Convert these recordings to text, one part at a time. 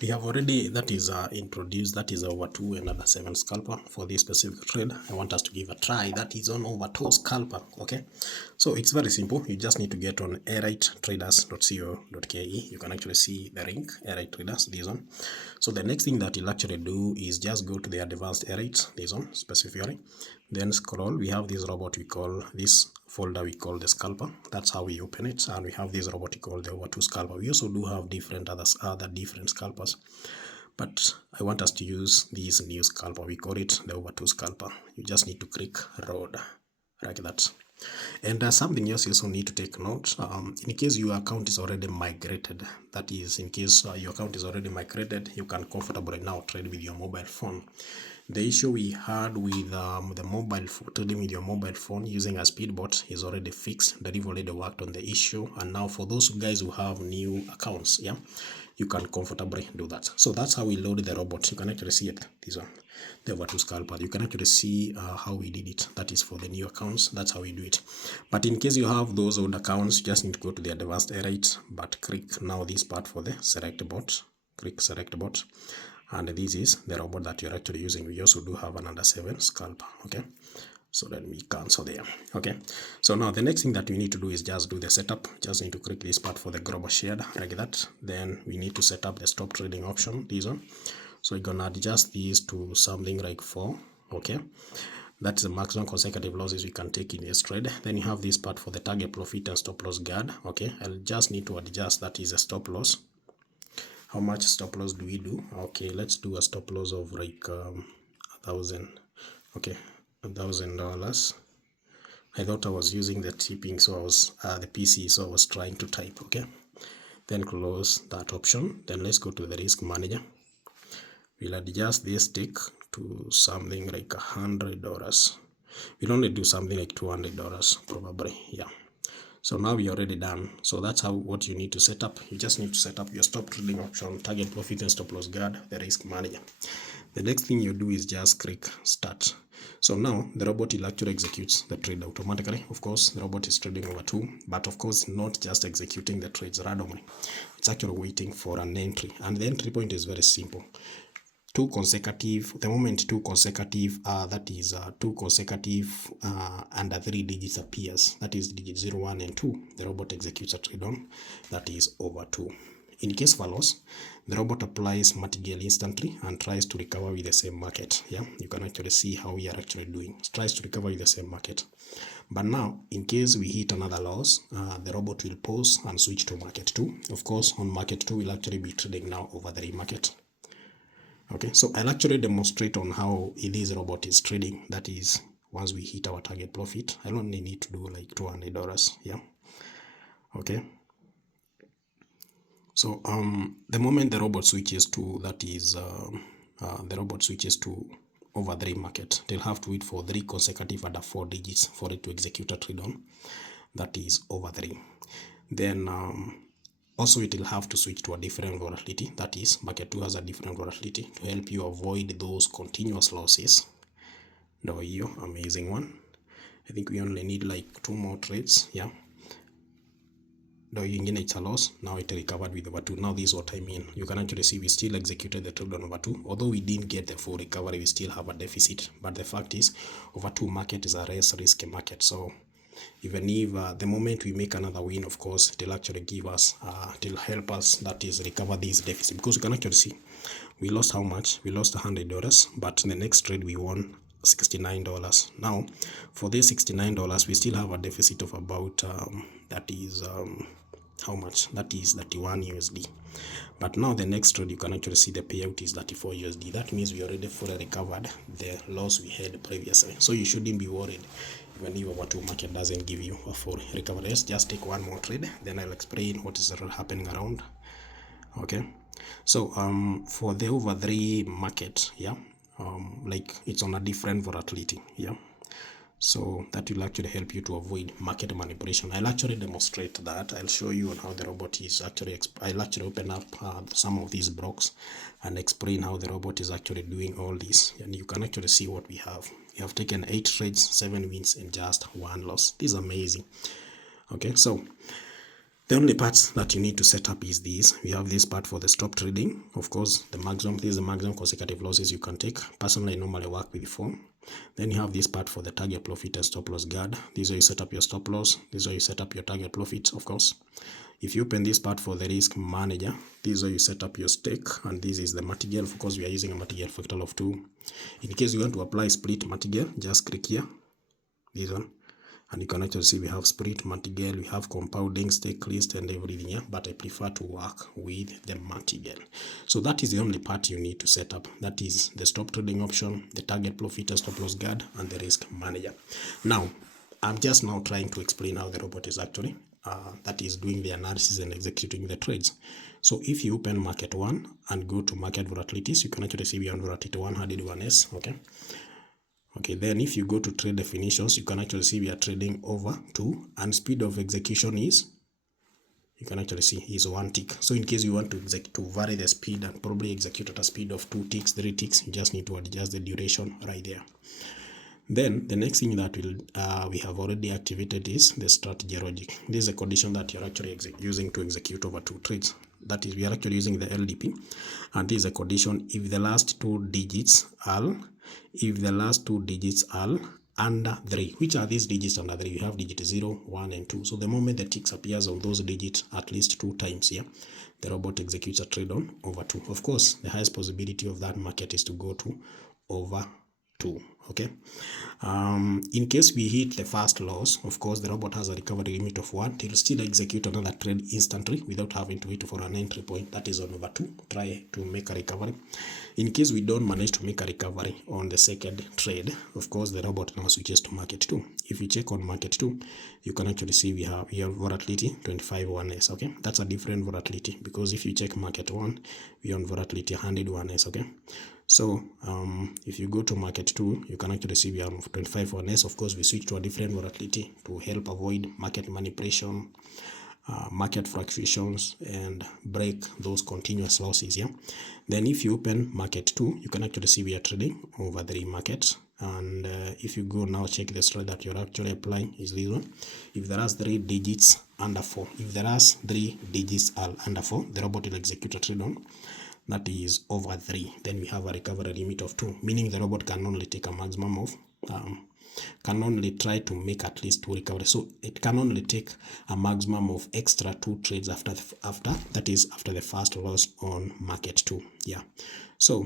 We have already, that is introduced, that is over 2 and under 7 scalper for this specific trade. I want us to give a try. That is on over 2 scalper. Okay, so it's very simple. You just need to get on airighttraders.co.ke. You can actually see the link, Airight Traders, this one. So the next thing that you'll actually do is just go to the advanced Airight, this one specifically, then scroll. We have this robot, we call this folder, we call the scalper. That's how we open it. And we have this robot we call the over 2 scalper. We also do have different other different scalpers, but I want us to use this new scalper. We call it the over 2 scalper. You just need to click road like that. And something else you also need to take note, in case your account is already migrated, that is, in case your account is already migrated, you can comfortably now trade with your mobile phone. The issue we had with the trading with your mobile phone using a speedbot is already fixed. Deriv already worked on the issue, and now for those guys who have new accounts, yeah, you can comfortably do that. So that's how we load the robot. You can actually see it, this one, the over 2 scalper. You can actually see how we did it. That is for the new accounts. That's how we do it. But in case you have those old accounts, you just need to go to the advanced Airight, but click now this part for the select bot. Click select bot, and this is the robot that you're actually using. We also do have an under 7 scalper. Okay, so let me cancel there. Okay, so now the next thing that we need to do is just do the setup. Just need to click this part for the global shared like that. Then we need to set up the stop trading option, this one. So we're gonna adjust these to something like 4. Okay, that's the maximum consecutive losses we can take in this trade. Then you have this part for the target profit and stop loss guard. Okay, I'll just need to adjust, that is a stop loss. How much stop loss do we do? Okay, let's do a stop loss of like 1,000. Okay, $1,000. I thought I was using the tipping, so I was the PC, so I was trying to type. Okay, then close that option. Then let's go to the risk manager. We'll adjust this tick to something like $100. We'll only do something like $200 probably. Yeah. So now we're already done. So that's what you need to set up. You just need to set up your stop trading option, target profit and stop loss guard, the risk manager. The next thing you do is just click start. So now the robot will actually execute the trade automatically. Of course, the robot is trading over 2, but of course not just executing the trades randomly. It's actually waiting for an entry, and the entry point is very simple. The moment two consecutive under 3 digits appears, that is digit 0, 1 and 2, the robot executes a trade on, that is over 2. In case of a loss, the robot applies material instantly and tries to recover with the same market. Yeah, you can actually see how we are actually doing. It tries to recover with the same market. But now, in case we hit another loss, the robot will pause and switch to market 2. Of course, on market 2, we'll actually be trading now over the market. Okay, so I'll actually demonstrate on how this robot is trading. That is, once we hit our target profit, I only need to do like $200. Yeah. Okay. So the moment the robot switches to, that is, the robot switches to over 3 market, they'll have to wait for 3 consecutive under 4 digits for it to execute a trade on. That is over 3. Then also, it will have to switch to a different volatility. That is, market 2 has a different volatility to help you avoid those continuous losses. Now, you amazing one. I think we only need like 2 more trades. Yeah. Now, it's a loss. Now it recovered with over 2. Now, this is what I mean. You can actually see we still executed the trade on over 2. Although we didn't get the full recovery, we still have a deficit. But the fact is, over 2 market is a less risky market. So even if the moment we make another win, of course, it will actually give us, it will help us, that is, recover this deficit. Because you can actually see, we lost how much? We lost $100, but in the next trade we won $69. Now, for this $69, we still have a deficit of about, that is, how much? That is 31 USD. But now the next trade, you can actually see the payout is 34 USD. That means we already fully recovered the loss we had previously. So you shouldn't be worried even if over 2 market doesn't give you a full recovery. Let's just take one more trade, then I'll explain what is happening around. Okay, so for the over 3 market, yeah, like it's on a different volatility. Yeah, so that will actually help you to avoid market manipulation. I'll actually demonstrate that. I'll show you on how the robot is actually, I'll actually open up some of these blocks and explain how the robot is actually doing all this. And you can actually see what we have. We have taken 8 trades, 7 wins and just 1 loss. This is amazing. Okay, so The only parts that you need to set up is these. We have this part for the stop trading. Of course, the maximum, this is the maximum consecutive losses you can take. Personally, I normally work with 4. Then you have this part for the target profit and stop loss guard. This is where you set up your stop loss. This is where you set up your target profit, of course. If you open this part for the risk manager, this is where you set up your stake, and this is the material. Of course, we are using a material factor of 2. In case you want to apply split material, just click here, this one. And you can actually see we have split material, we have compounding, stake list, and everything here. But I prefer to work with the material. So that is the only part you need to set up. That is the stop trading option, the target profit and stop loss guard, and the risk manager. Now, I'm just now trying to explain how the robot is actually that is doing the analysis and executing the trades. So if you open market 1 and go to market volatilities, you can actually see we are on volatility 101S. Okay, then if you go to trade definitions, you can actually see we are trading over 2, and speed of execution is, you can actually see, is 1 tick. So in case you want to vary the speed and probably execute at a speed of 2 ticks, 3 ticks, you just need to adjust the duration right there. Then the next thing that we have already activated is the strategy logic. This is a condition that you're actually using to execute over 2 trades. That is, we are actually using the LDP, and this is a condition if the last 2 digits are under 3. Which are these digits under 3? You have digit 0, 1, and 2. So the moment the ticks appears on those digits at least 2 times here, the robot executes a trade on over 2. Of course, the highest possibility of that market is to go to over 2. Okay. In case we hit the first loss, of course, the robot has a recovery limit of 1. It will still execute another trade instantly without having to wait for an entry point. That is on over 2. Try to make a recovery. In case we don't manage to make a recovery on the second trade, of course, the robot now switches to market 2. If you check on market 2, you can actually see we have here volatility 25.1s. Okay, that's a different volatility, because if you check market 1, we are on volatility 101s. Okay. So if you go to market 2, you can actually see we are 25.1s. Of course, we switch to a different volatility to help avoid market manipulation, market fluctuations, and break those continuous losses. Yeah. Then if you open market 2, you can actually see we are trading over 3 markets. And if you go now check the strategy that you're actually applying is this one. If there are 3 digits under 4, if there are 3 digits are under 4, the robot will execute a trade on that is over 3. Then we have a recovery limit of 2, meaning the robot can only take a maximum of can only try to make at least 2 recoveries. So it can only take a maximum of extra 2 trades after the first loss on market 2. Yeah. So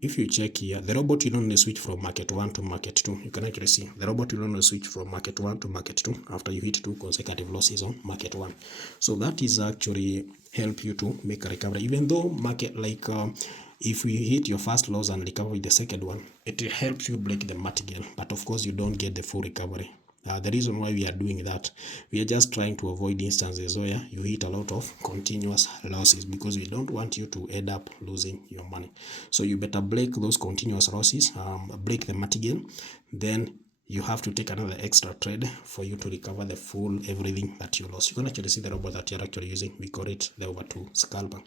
if you check here, the robot will only switch from market 1 to market 2. You can actually see the robot will only switch from market 1 to market 2 after you hit 2 consecutive losses on market 1. So that is actually help you to make a recovery. Even though market, like if we hit your first loss and recover with the second one, it helps you break the martingale, but of course you don't get the full recovery. The reason why we are doing that, we are just trying to avoid instances where you hit a lot of continuous losses, because we don't want you to end up losing your money. So you better break those continuous losses, break the martingale, then you have to take another extra trade for you to recover the full everything that you lost. You can actually see the robot that you're actually using. We call it the over 2 scalper.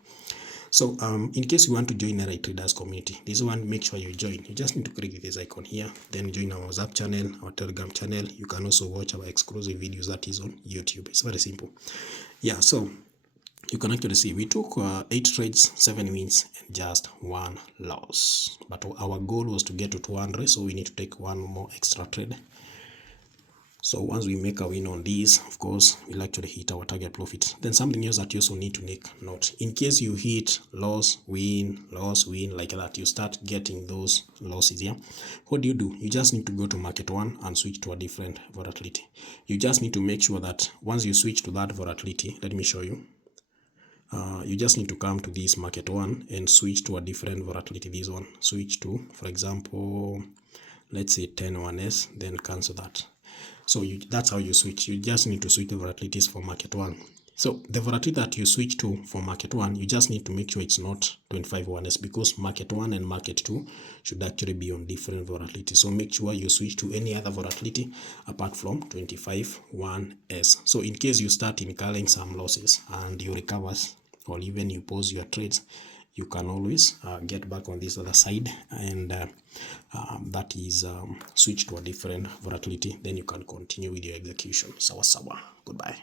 So in case you want to join the traders community, this one, make sure you join. You just need to click this icon here, then join our WhatsApp channel, our Telegram channel. You can also watch our exclusive videos that is on YouTube. It's very simple. Yeah, so you can actually see we took 8 trades, 7 wins, and just 1 loss. But our goal was to get to 200, so we need to take 1 more extra trade. So once we make a win on these, of course, we'll actually hit our target profit. Then something else that you also need to make note. In case you hit loss, win, like that, you start getting those losses here. What do? You just need to go to market 1 and switch to a different volatility. You just need to make sure that once you switch to that volatility, let me show you. You just need to come to this market 1 and switch to a different volatility. This one, switch to, for example, let's say 10.1s, then cancel that. So that's how you switch. You just need to switch the volatilities for market 1. So the volatility that you switch to for market 1, you just need to make sure it's not 25.1s, because market 1 and market 2 should actually be on different volatility. So make sure you switch to any other volatility apart from 25.1s. So in case you start incurring some losses and you recover, or even you pause your trades, you can always get back on this other side, and that is switch to a different volatility. Then you can continue with your execution. Sawa sawa. Goodbye.